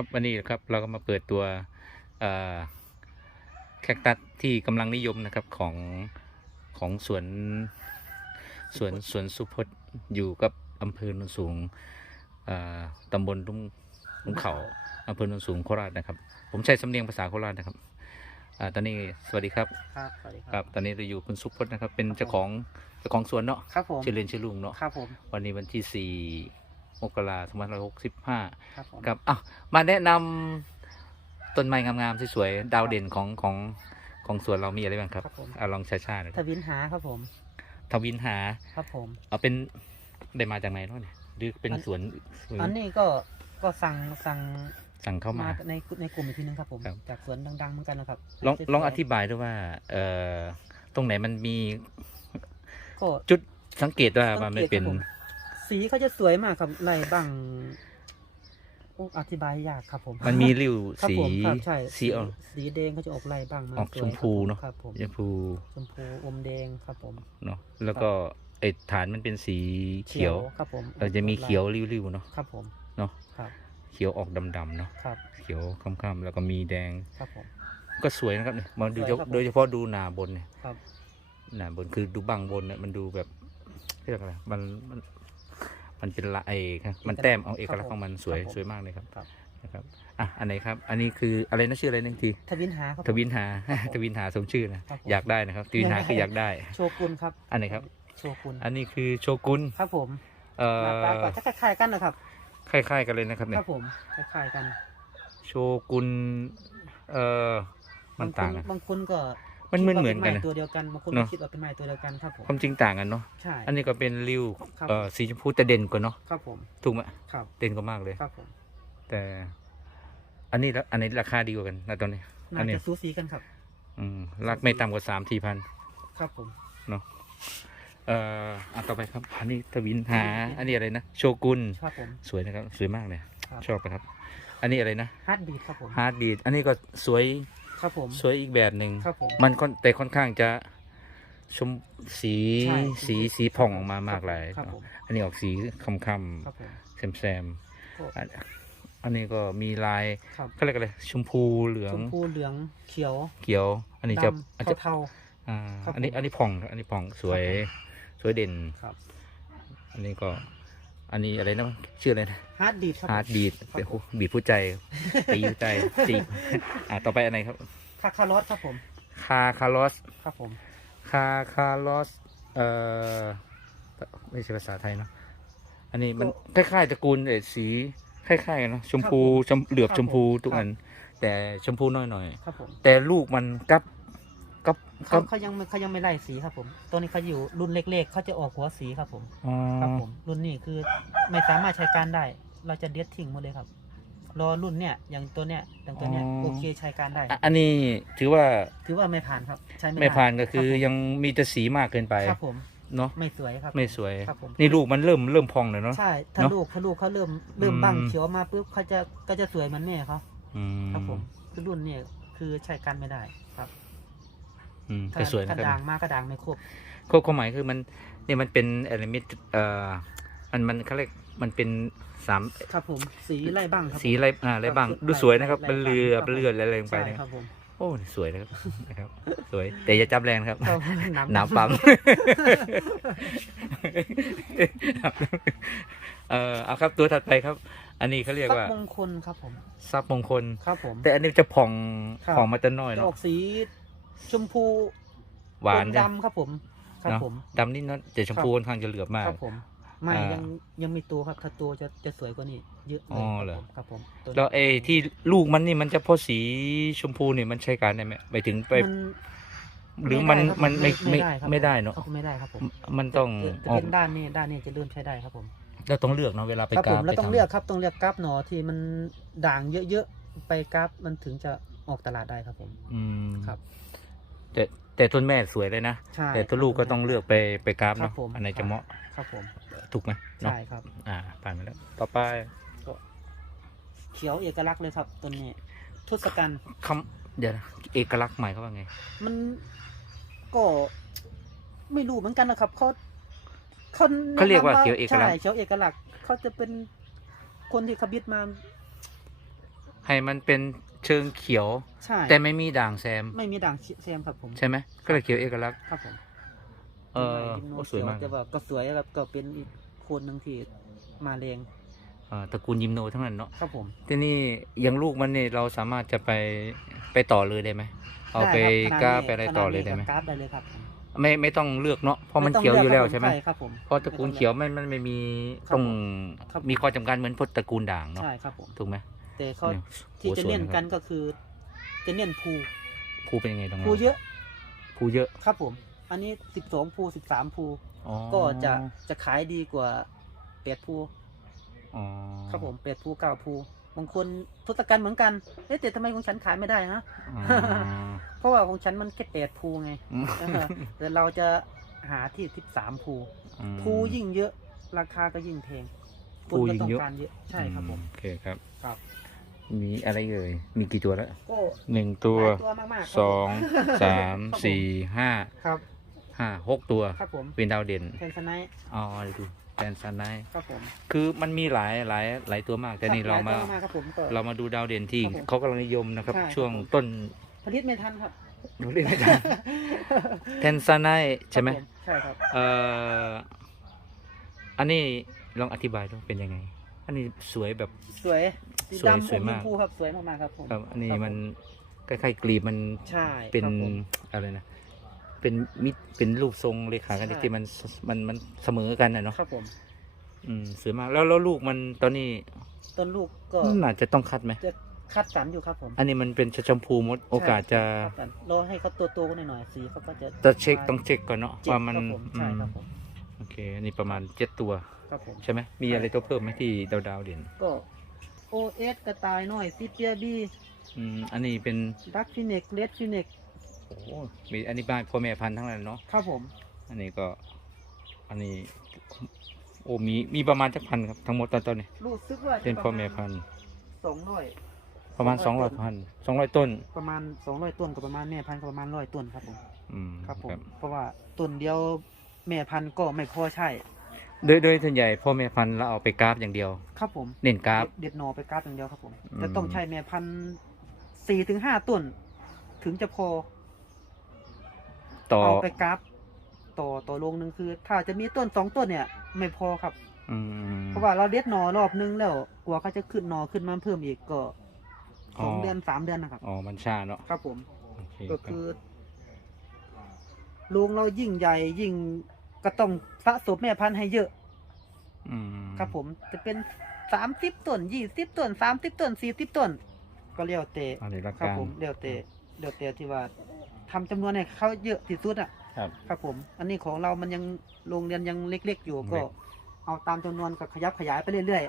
ครับวันนี้ครับเราก็มาเปิดตัวเอ่อแคคตัสที่กำลังนิยมนะครับของของสวนสวนสวนสุพจน์อยู่กับอำเภอโนนสูงเอ่อตำบลลุ่มลุ่มเขาอำเภอโนนสูงโคราชนะครับ ผมใช้สำเนียงภาษาโคราชนะครับอ่าตอนนี้สวัสดีครับครับสวัสดีคครัรับบตอนนี้เราอยู่คุณสุพจน์นะครับ เป็นครับเจ้าของเจ้าของสวนเนาะครับผมชื่อเล่นชื่อลุงเนาะครับผมวันนี้วันที่4 มกราคม2565ครับผมครับอ้าวมาแนะนำต้นไม้งามๆสวยๆดาวเด่นของของของสวนเรามีอะไรบ้างครับครับผมเอาลองช้าๆหน่อยทวินหาครับผม ทวินหา ครับผม เอาเป็นได้มาจากไหนเนาะเนี่ยหรือเป็นอัน สวนสวนอันนี้ก็ก็สั่งสั่งสั่งเข้ามา ในในกลุ่มอีกทีนึงครับผม ครับ จากสวนดังๆเหมือนกันนะครับลองเจ็ดลองสวอธิบายด้วยว่าเอ่อตรงไหนมันมีก็ จุดสังเกตว่าสังเกตว่ามันเป็นครับผม สีเขาจะสวยมากครับไล่บ้างโอ้อธิบายยากครับผมมันมีริ้วครับสีผมครับใช่สีออกสีแดงเขาจะออกไล่บ้างมาออกสวยชมพูเนอะครับผมชมพูชมพูอมแดงครับผม เนาะแล้วก็ไอฐานมันเป็นสีเขียว ครับผมเราจะมีเขียวริ้วๆเนาะครับผมเนาะครับเขียวออกดำๆเนาะครับเขียวค่ำๆแล้วก็มีแดงครับผมก็สวยนะครับเนี่ยมาดูสวยครับผมโดยเฉพาะดูหนาบนเนี่ยครับหนาบนคือดูบังบนเนี่ยมันดูแบบเรียกอะไรมันมัน มันเป็นละไอครับมันแต้มเอาเอกลักษณ์ของมันสวยสวยมากเลยครับครับนะครับอะอันไหนครับ อันนี้คืออะไรนะชื่ออะไรนึงทีทวินหาครับผมทวินหาครับผมทวินหาสมชื่อนะครับผมอยากได้นะครับทวินหาคืออยากได้ โชกุนครับ อันไหนครับโชกุนอันนี้คือโชกุนครับผมเอ่หน้าตาอก็จะคล้ายๆกันนะครับคล้ายๆกันเลยนะครับคเนี่ยรับผมคล้ายๆกัน โชกุนเอ่อมันต่างบกันบางคนก็ มันเหมือนคิดว่าเหมือนกันป็นะไตัวเดียวกันบางคนเนอะ คิดว่าเป็นไม้ตัวเดียวกันครับผมความจริงต่างกันเนาะใช่ อันนี้ก็เป็นริ้วครับ เอ่อสีชมพูแต่เด่นกว่าเนาะครับผมถูกไหมครับเด่นกว่ามากเลย ครับผมแต่ อันนี้ละอันนี้ราคาดีกว่ากันนะตอนนี้ อัน่านนี้จะสูสีกันครับ อืมรักไม่ต่ำกว่าสามสี่พันครับผมเอ่ออะต่อไปครับ อันนี้ทวินหา อันนี้อะไรนะโชกุนครับผม สวยนะครับ สวยมากเลยครับ ชอบนะครับ อันนี้อะไรนะฮาร์ดบีทครับผมฮาร์ดบีดอันนี้ก็สวย ครับผมสวยอีกแบบหนึ่งครับผม มันค่อนแต่ค่อนข้างจะชมสีใช่สีสีผ่องออกมามากหลายครับผม อันนี้ออกสีคำคครับผมำแซมแซมโอ้ๆอันอันนี้ก็มีลายครับเขาเรียกอะไรชมพูเหลือชงมพูเหลืองเขียวเขียว อันนี้จะอันดำจะเทา อ่าครับอันนี้ผม อันนี้ผ่องครับอันนี้ผ่องสวยสวยเด่น ๆครับ อันนี้ก็ อันนี้อะไรนะชื่ออะไรนะฮาร์ดบีทครับฮาร์ดบีดเป็นโอ้โหบีดผู้ใจตีผู้ใจจีบอ่าต่อไปอันไหนครับ คาคารอสครับผมคาคาร์ลอสครับผมคาคาร์ลอสเอ่อไม่ใช่ภาษาไทยเนอะอันนี้มันคล้ายๆตระกูลเออสีคล้ายๆกันเนอะชมพูชมเหลือบชมพูทุกอัน แต่ชมพูน้อยหน่อยครับผมๆแต่ลูกมันกับ กับกัเขาบเขายังไม่เขายังไม่ไล่สีครับผม ตัวนี้เขาอยู่รุ่นเล็กๆเขาจะออกหัวสีครับผม อ๋อครับผม รุ่นนี้คือไม่สามารถใช้การได้ เราจะเด็ดทิ้งหมดเลยครับ รอรุ่นเนี้ยอย่างตัวเนี้ยอย่างตัวเนี้ยโอเคใช้การได้ อะอันนี้ถือว่าถือว่าไม่ผ่านครับใช้ไม่ไม่ได้ผ่านก็คือรับผมยังมีแต่สีมากเกินไปครับผมเนาะไม่สวยครับไม่สวย ครับผม นี่ลูกมันเริ่มเริ่มพองเลยเนาะ ใช่ถ้าเนอะลูกถ้าลูกเขาเริ่มเริ่มอืมบังเขียวมาปุ๊บเขาจะก็จะสวยเหมันแม่เขาอืมครับผมคือรุ่นเนี่ยคือใช้การไม่ได้ครับ อืมถ้าแต่สวยถ้านะครับ ด่างมากก็ด่างไม่ครบควบความหมายคือมันเนี่ยมันเป็นเอลิเมนต์เอ่อมันมันเขาเรียกมันเป็นสามครับผมสีไล่บ้างครับสีอะไรอ่าอะไรบ้างครับดูสวยนะครับไล่เป็นเรือครับเป็นเรืออะไรลงไปใช่นะครับผมโอ้สวยนะครับนะครับ สวยแต่อย่าจับแรงนะครับครับน้ำหนาวปั๊มเอ่อเอาครับตัวถัดไปครับ อันนี้เขาเรียกครับว่ามงคลครับผมทรัพย์มงคล ครับผม แต่อันนี้จะผ่องครับ ผ่องมาจะน้อยจะอเนาะอกสี ชมพูหวานอมจ้ะ ดำครับผม ครับเนาะ ผม ดำนิดนึงแต่ชมพูค่อนข้างจะเหลือบมาก ครับผม ไม่อ่ายัยังยังมีตัวครับ ถ้าตัวจะจะสวยกว่านี้เยอะเลยอ๋อเหรอ ครับผมครับผมแล้วไอ้ที่ลูกมันนี่มันจะพอสีชมพูนี่มันใช้การได้ไหมไปถึงไป มันหรือมันไได้ครับมันไม่ไม่ด้ครับไม่ได้เนอะ ครับไม่ได้ครับผมมันต้องจะจะออกเป็นด้านนี้ด้านนี้จะเริ่มใช้ได้ครับผม เราต้องเลือกเนาะเวลาไปครับกผรามแล้วไปต้องทำเลือกครับต้องเลือกกราฟหนอที่มันด่างเยอะๆไปกราฟมันถึงจะออกตลาดได้ครับผม อืมครับ แต่แต่ต้นแม่สวยเลยนะ ใช่แต่ต้นลูกก็ต้องเลือกไปไปกราฟครัเนาะบผม อันไหนจะเหมาะครับผมถูกไหมเนาะใช่ครับ อ่าผ่านไปแล้วต่อไปเขียวเอกลักษณ์เลยครับต้นนี้ทศกัณฐ์คำเดี๋ยวนะเอกลักษณ์หมายเขาว่าไง มันก็ไม่รู้เหมือนกันนะครับเขาเขาเขาเรียกว่าเขียวเอกลักษณ์ ใช่เขียวเอกลักษณ์เขาจะเป็นคนที่ขบิดมาให้มันเป็น เชิงเขียว ใช่แต่ไม่มีด่างแซม ไม่มีด่างแซมครับผมใช่ไหมก็เลยเขียวเอกลักษณ์ครับผมเออยิมโนโอ้สวยมากเขีแต่ว่าก็สวยครับก็เป็นอีกคนหนึ่งที่มาแรงเอ่อตระกูลยิมโนทั้งนั้นเนาะครับผมทีนี้อยังลูกมันนี่เราสามารถจะไปไปต่อเลยได้ไหมเอาไปด้ครับกล้าขนดนี้ไปอะไรต่อเลยได้ไหมขนานี้ก็กราฟได้เลยครับไม่ไม่ต้องเลือกเนาะเพราะมันไต้งเขียวอยู่ลืแล้วกครับใช่ไหมใช่ครับผมเพราะตระกูลเขียวมันมันไม่มีครับต้องครับมีข้อจำกัดเหมือนพวกตระกูลด่างเนาะใช่ครับผมถูกไหม แต่เขาเนี่ยที่โหจะสวยเน้นนะครับกันก็คือ จะเน้นภูภูเป็นยังไงตรงภูนั้นเยอะภูเยอะครับผม อันนี้สิบสองภูสิบสามภูอ๋อก็จะจะขายดีกว่าแปดภูอ๋อครับผมแปดภูเก้าภูบางคนทศกัณฐ์เหมือนกันเอ๊ะแต่ทำไมของฉันขายไม่ได้ฮะ อ๋อ เพราะว่าของฉันมันแค่แปดภูไงอืมเออแต่เราจะหาที่สิบสามภูภูยิ่งเยอะ ราคาก็ยิ่งแพงคภูนก็ยิ่งต้องเยอะ การเยอะใช่ครับผม โอเคครับ ครับ มีอะไรเอ่ย มีกี่ตัวแล้วก็หนึ่งตัว หลายตัวมากๆครับสองผมสาม สี่ ห้า ครับห้า หกตัว ครับผมเป็นดาวเด่น เทนสไนท์อ๋อดูแดนซันไนครับผมคือมันมีหลายหลายหลายตัวมาก แต่นี่คบเราหลมายตัวกครับผมก็เรามาดูดาวเด่นที่ครับผมเขากำลังนิยมนะครับ ใช่ครับช่วงผมต้นผลิตไม่ทันครับหนูเรียกไม่ทันแทนซันไนใช่ไหม ครับผใช่ครับ เอ่อ อันนี้ลองอธิบายดูเป็นยังไง อันนี้สวยแบบสวย สีสวยดำสวยมากอชพูครับสวยมากๆครับผมครับอันนี้ครับผมันคล้ายๆกลีบมันใช่เป็นครับผม อะไรนะ เป็นมิดเป็นรูปทรงเลขากันใช่ ที่มันมันมันเสมอกันนะเนาะครับผม อืมสวยมากแล้วแล้วลูกมันตอนนี้ต้นลูกก็น่าจะต้องคัดไหม จะคัดสรรอยู่ครับผมอันนี้มันเป็นชมพูมดโอกาสจะคัดสรรรอให้เขาตัวโตๆหน่อยๆสีเขาก็จะจะเช็คต้องเช็คก่อนเนาะเจ็ดว่ามันครับผมใช่ครับผมอืมโอเค อันนี้ประมาณเจ็ดตัว ครับผม ใช่ไหมมีอะไรตัวเพิ่มไหมที่ดาวดาวๆเด่นก็ โอเอสกระต่ายน้อยซีเปียบีอืมอันนี้เป็นดักฟินิกเลดฟินิกโอ้โหมีอันนี้บ้านพ่อแม่พันธุ์ทั้งนั้นเนาะครับผม อันนี้ก็ อันนี้ โอ้มีมีประมาณจักพันครับทั้งหมดตอนต้นนี้รู้สึกว่าจะเป็นพ่อแม่พันธุ์สองร้อยประมาณ200สองร้อยพันสองร้อยต้น ประมาณสองร้อยต้นกับประมาณแม่พันธุ์ก็ประมาณร้อยต้นครับผม อืมครับผม เพราะว่าต้นเดียวแม่พันธุ์ก็ไม่พอใช่ โดยโดยส่วนใหญ่พ่อแม่พันธุ์เราเอาไปกราฟอย่างเดียว ครับผมเน้นกราฟเด็ดหนอไปกราฟอย่างเดียวครับผมอืม จะต้องใช้แม่พันธุ์สี่ถึงห้าต้น ถึงจะพอต่อเอาไปกราฟต่อต่อลงหนึ่งคือ ถ้าจะมีต้นสองต้นเนี่ย ไม่พอครับ อืม เพราะว่าเราเด็ดหนอรอบนึงแล้วกลัวเขาจะขึ้นหนอขึ้นมาเพิ่มอีกก็สองเดือนสามเดือนนะครับ อ๋อมันชาเนาะครับผม โอเคก็รับคือโรงเรายิ่งใหญ่ยิ่ง ก็ต้องสะสมแม่พันธุ์ให้เยอะ อืมครับผมจะเป็นสามสิบต้นยี่สิบต้นสามสิบต้นสี่สิบต้น ก็เลี้ยวเตะอันนี้ละครับกันผมเลี้ยวเตะเลี้ยวเตะที่ว่าทำจำนวนเนี่ยเขาเยอะที่สุดอะ ครับ ครับผม อันนี้ของเรามันยังโรงเรียนยังเล็ก ๆ อยู่เล็ก็ก เอาตามจำนวนก็ขยับขยายไปเรื่อย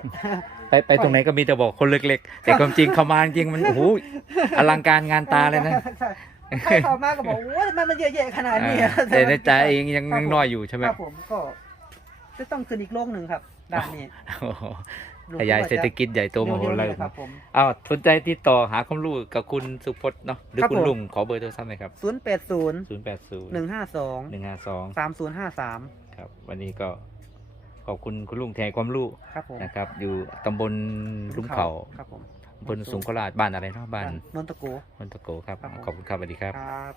ไปไปตรงไหนก็มีแต่บอกคนเล็กๆ แต่ความจริงเขามาจริงๆมันโอ้โหอลังการงานๆตาเลยนะ ใช่ เข้ามาก็บอกโอ้ยทำไมมันเยอะแยะขนาดนี้อ่าแต่ในใจเองยังครับผมน้อยอยู่ใช่ไหมครับผมก็จะต้องขึ้นอีกโรงหนึ่งครับด้านนี้โอ้โหขยายเศรษฐกิจใหญ่โตมโหฬารเร็วๆครับผมอ้าวสนใจติดต่อหาความรู้กับคุณสุพจน์เนาะหรือครับคุณผมลุงขอเบอร์โทรศัพท์หน่อยครับศูนย์แปดศูนย์ศูนย์แปดศูนย์หนึ่งห้าสองหนึ่งห้าสองสามศูนย์ห้าสามครับ วันนี้ก็ขอบคุณคุณลุงแทนความรู้ครับผมนะครับ อยู่ตำบลลุงเขาครับผมตำ บลสุงโคราชบ้านอะไรเนาะบ้านนนทโกนนตะโกครับครับผมขอบคุณครับสวัสดีครับครับ